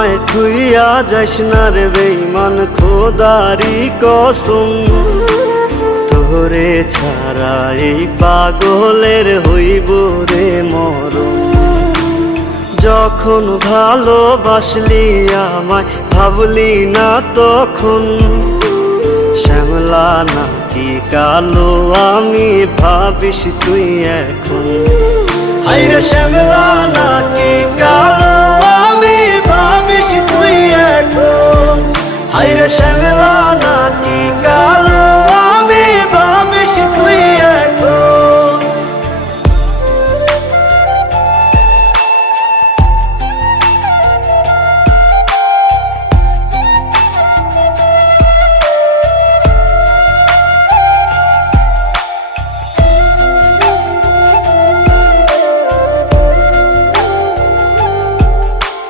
আমায় থুইয়া যাস না রে বেঈমান, খোদারি কসম। তোরে ছাড়া এই পাগলের হইব রে মরণ। যখন ভালোবাসলি আমায় ভাবলি না তখন, শ্যামলা নাকি কালো আমি ভাবিস তুই এখন। হায়রে শ্যামলা নাকি কালো